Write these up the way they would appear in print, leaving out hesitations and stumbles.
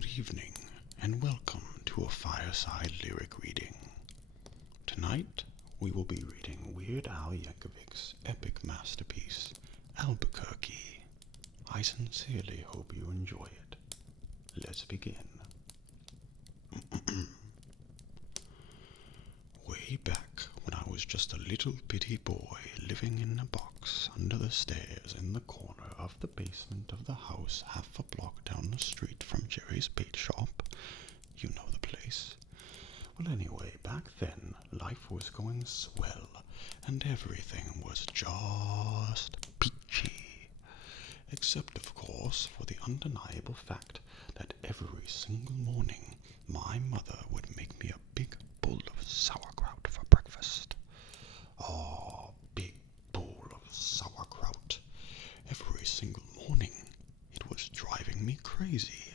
Good evening, and welcome to a Fireside lyric reading. Tonight, we will be reading Weird Al Yankovic's epic masterpiece, Albuquerque. I sincerely hope you enjoy it. Let's begin. Way back when I was just a little bitty boy living in a box under the stairs in the corner of the basement of the house half a block down the street from Jerry's bait shop. You know the place. Well, anyway, back then, life was going swell, and everything was just peachy. Except, of course, for the undeniable fact that every single morning my mother would make me a big bowl of sauerkraut for breakfast. Oh, big bowl of sauerkraut. Every single morning. It was driving me crazy.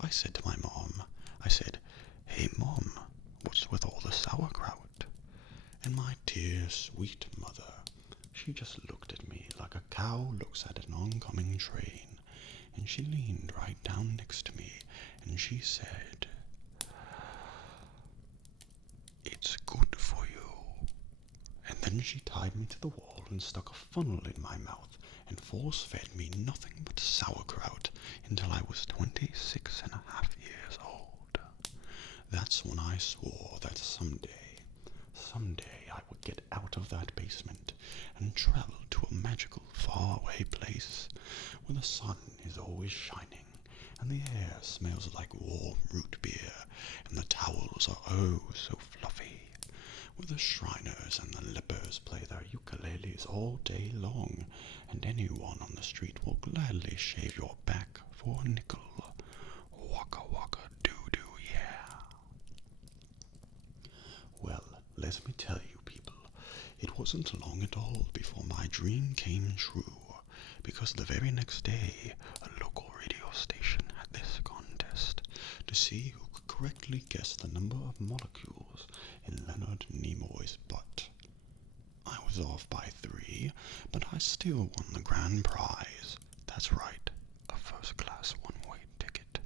I said to my mom, "Hey Mom, what's with all the sauerkraut?" And my dear, sweet mother, she just looked at me like a cow looks at an oncoming train, and she leaned right down next to me, and she said, "It's good for you." And then she tied me to the wall and stuck a funnel in my mouth and force-fed me nothing but sauerkraut until I was 26 and a half years old. That's when I swore that someday I would get out of that basement and travel to a magical faraway place where the sun is always shining and the air smells like warm root beer and the towels are oh so fluffy, where the Shriners and the lepers play their ukuleles all day long, and anyone on the street will gladly shave your back for a nickel. Waka waka doo-doo, yeah. Well, let me tell you people, it wasn't long at all before my dream came true, because the very next day, a local radio station had this contest to see who could correctly guess the number of molecules in Leonard Nimoy's butt. I was off by 3, but I still won the grand prize. That's right, a first-class one-way ticket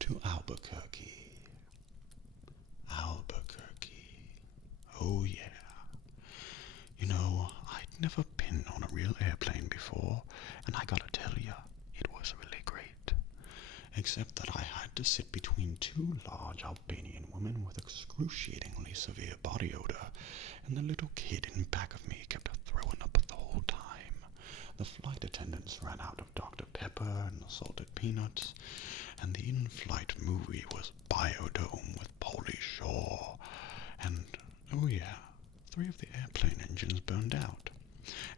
to Albuquerque. Albuquerque. Oh yeah. You know, I'd never been on a real airplane before, and I gotta tell ya, it was really great. Except that I had to sit between 2 large Albanian women with excruciatingly severe body odor, and the little kid in back of me kept throwing up the whole time. The flight attendants ran out of Dr. Pepper and salted peanuts, and the in-flight movie was Biodome with Pauly Shore, and, oh yeah, 3 of the airplane engines burned out,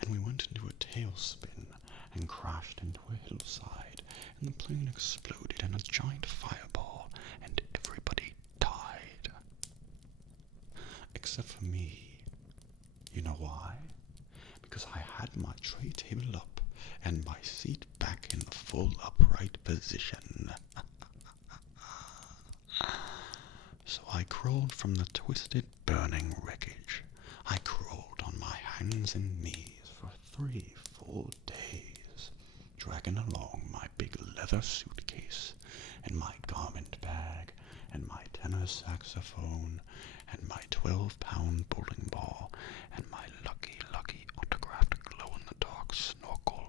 and we went into a tailspin and crashed into a hillside, and the plane exploded in a giant fireball, and everybody died. Except for me. You know why? Because I had my tray table up, and my seat back in the full upright position. So I crawled from the twisted, burning wreckage. I crawled on my hands and knees for 3 full days, dragging along my big leather suitcase, and my garment bag, and my tenor saxophone, and my 12-pound bowling ball, and my lucky autographed glow-in-the-dark snorkel.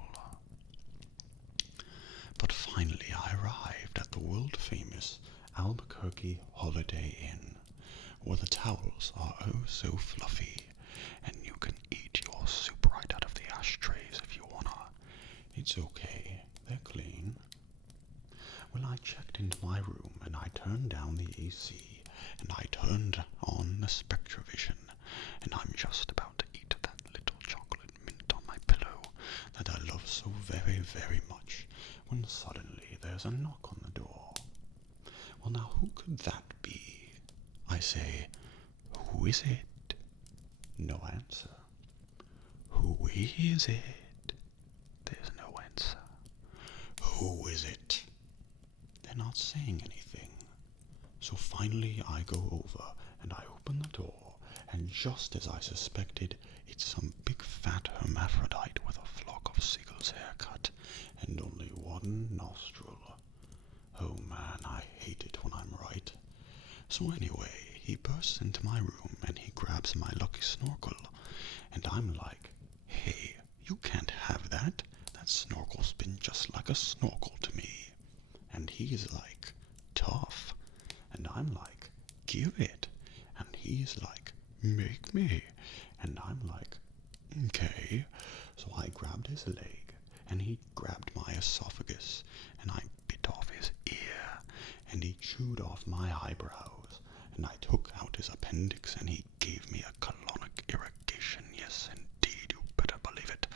But finally I arrived at the world-famous Albuquerque Holiday Inn, where the towels are oh so fluffy, and you can eat your soup right out of the ashtrays if you wanna. It's okay, they're clean. Well, I checked into my room, and I turned down the AC, and I turned on the Spectravision, and I'm just about to eat that little chocolate mint on my pillow that I love so very, very much, when suddenly there's a knock on the door. Well, now, who could that be? I say, "Who is it?" No answer. "Who is it?" There's no answer. "Who is it?" They're not saying anything. So finally I go over and I open the door, and just as I suspected, it's some big fat hermaphrodite with a flock of seagulls haircut and only one nostril. Oh man, So anyway, he bursts into my room and he grabs my lucky snorkel. And I'm like, hey, you can't have that. That snorkel's been just like a snorkel to me. And he's like, tough. And I'm like, give it. And he's like, make me. And I'm like, okay. So I grabbed his leg, and he grabbed my esophagus, and I bit off his ear, and he chewed off my eyebrows, and I took out his appendix, and he gave me a colonic irrigation. Yes, indeed, you better believe it.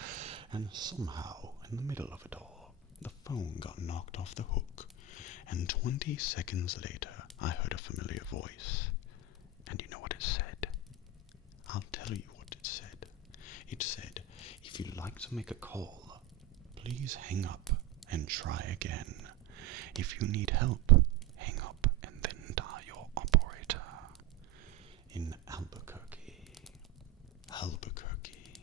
And somehow, in the middle of it all, the phone got knocked off the hook, and 20 seconds later, I heard a familiar voice. And you know what it said? I'll tell you what it said. It said, if you'd like to make a call, please hang up and try again. If you need help, hang up and then dial your operator. In Albuquerque. Albuquerque.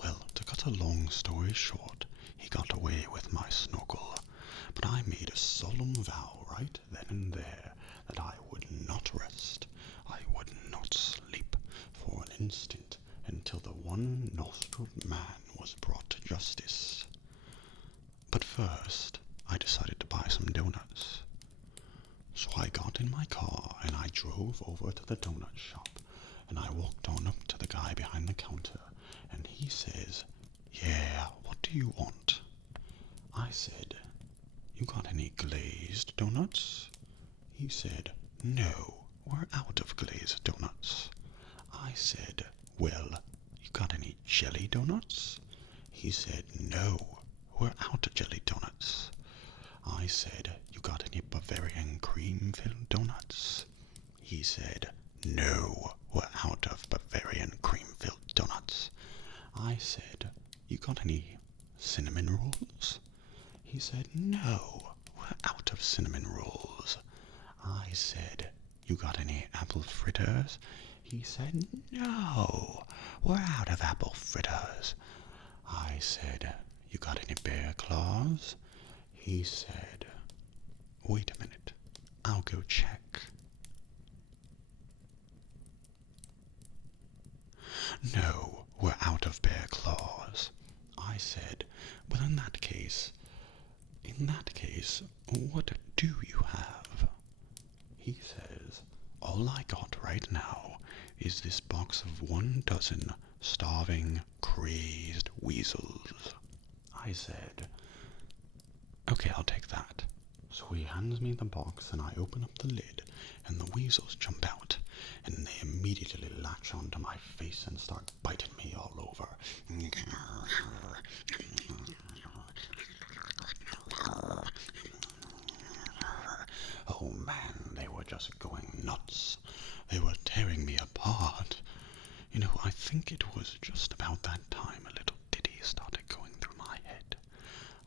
Well, to cut a long story short, he got away with my snorkel, but I made a solemn vow right then and there that I would not rest, I would not sleep for an instant until the one-nostrilled man was brought to justice. But first, I decided to buy some donuts. So I got in my car and I drove over to the donut shop, and I walked on up to the guy behind the counter, and he says, yeah, what do you want? I said, you got any glazed donuts? He said, no, we're out of glazed donuts. I said, well, you got any jelly donuts? He said, no, we're out of jelly donuts. I said, you got any Bavarian cream-filled donuts? He said, no, we're out of Bavarian cream-filled donuts. I said, you got any cinnamon rolls? He said, no, we're out of cinnamon rolls. I said, you got any apple fritters? He said, no, we're out of apple fritters. I said, you got any bear claws? He said, wait a minute, I'll go check. No, we're out of bear claws. I said, well, in that case, what do you have? He says, all I got right now is this box of 12 starving, crazed weasels. I said, okay, I'll take that. So he hands me the box and I open up the lid and the weasels jump out and they immediately latch onto my face and start biting me all over. Oh man, they were just going nuts. They were tearing me apart. You know, I think it was just about that time a little ditty started going through my head.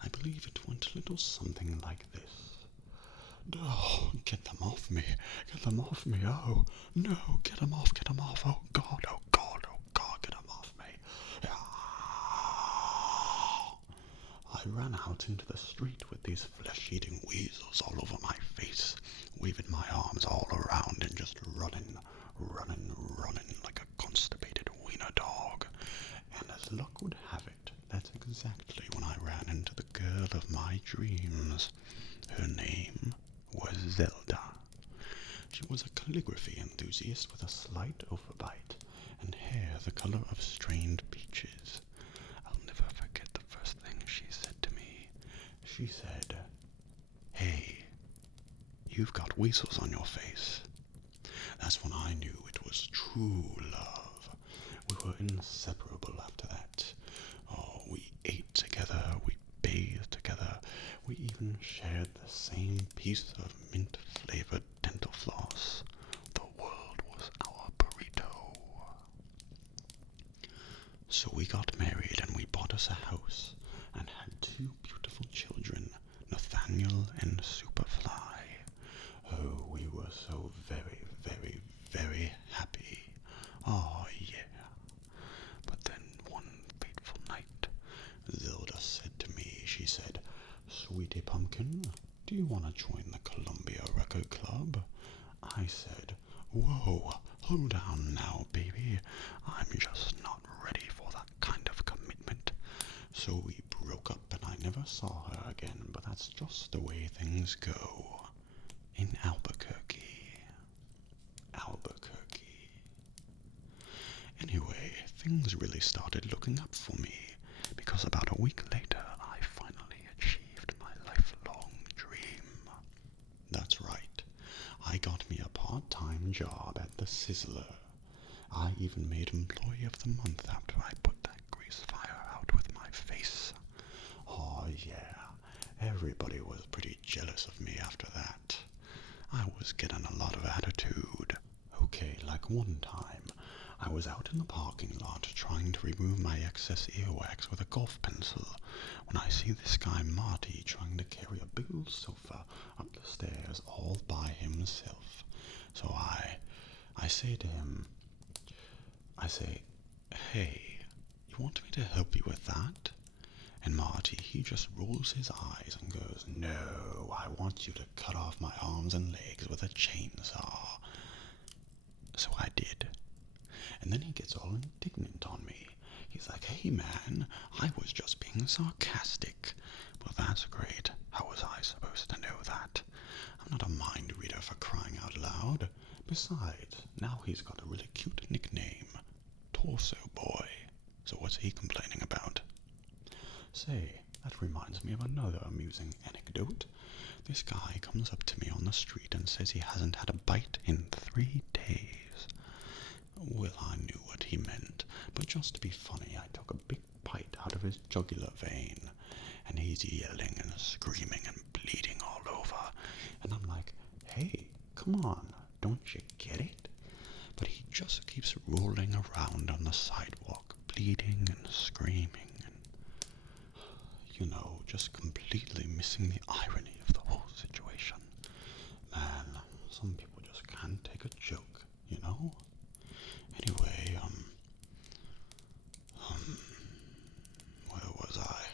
I believe it went a little something like this. Oh, get them off me, oh, no, get them off, oh God, get them off me. I ran out into the street with these flesh-eating weasels all over my face, waving my arms all around and just running like a constipated wiener dog. And as luck would have it, that's exactly when I ran into the girl of my dreams. Her name was Zelda. She was a calligraphy enthusiast with a slight overbite and hair the color of strained peaches. I'll never forget the first thing she said to me. She said, "Hey, you've got weasels on your face." That's when I knew it was true love. We were inseparable after that. Oh, we ate together, we bathed together, we even shared the same piece of mint-flavored dental floss. The world was our burrito. So we got married and we bought us a house and had 2 beautiful children, Nathaniel and Superfly. Oh, we were so very, very, very happy. Oh, yeah. But then one fateful night, Zelda said to me, she said, "Sweetie Pumpkin, do you want to join the Columbia Record Club? I said, whoa, hold down now, baby. I'm just not ready for that kind of commitment. So we broke up and I never saw her again, but that's just the way things go. In Albuquerque. Anyway, things really started looking up for me, because about a week later I finally achieved my lifelong dream. That's right, I got me a part-time job at the Sizzler. I even made Employee of the Month after I put that grease fire out with my face. Oh yeah, everybody was pretty jealous of me after that. I was getting a lot of attitude. Okay, like one time, I was out in the parking lot trying to remove my excess earwax with a golf pencil when I see this guy Marty trying to carry a big old sofa up the stairs all by himself. So I say to him, hey, you want me to help you with that? And Marty, he just rolls his eyes and goes, no, I want you to cut off my arms and legs with a chainsaw. So I did. And then he gets all indignant on me. He's like, hey man, I was just being sarcastic. Well, that's great. How was I supposed to know that? I'm not a mind reader for crying out loud. Besides, now he's got a really cute nickname. Torso Boy. So what's he complaining about? Say, that reminds me of another amusing anecdote. This guy comes up to me on the street and says he hasn't had a bite in 3 days. Well, I knew what he meant, but just to be funny, I took a big bite out of his jugular vein, and he's yelling and screaming and bleeding all over, and I'm like, hey, come on, don't you get it? But he just keeps rolling around on the sidewalk, bleeding and screaming, and, just completely missing the irony of the whole situation. Man, some people just can't take a joke, Anyway, where was I?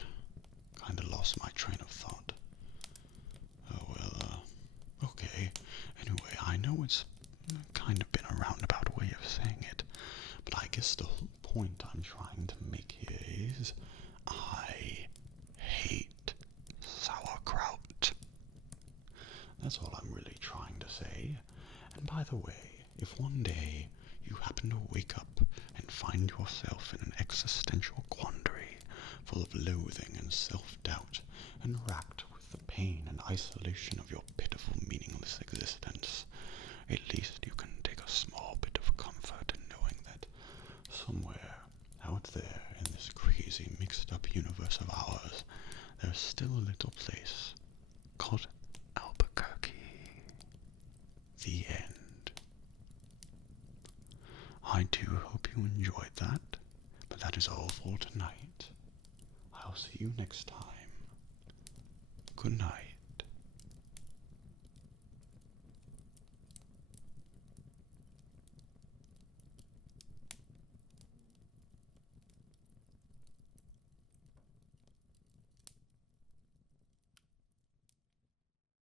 Kinda lost my train of thought. Oh well, okay. Anyway, I know it's kind of been a roundabout way of saying it, but I guess the whole point I'm trying to make here is I hate sauerkraut. That's all I'm really trying to say. And by the way, if one day you happen to wake up and find yourself in an existential quandary full of loathing and self-doubt and racked with the pain and isolation of your pitiful, meaningless existence, at least you can take a small bit of comfort in knowing that somewhere out there in this crazy, mixed-up universe of ours, there's still a little place called Albuquerque. The end. I do hope you enjoyed that, but that is all for tonight. I'll see you next time. Good night.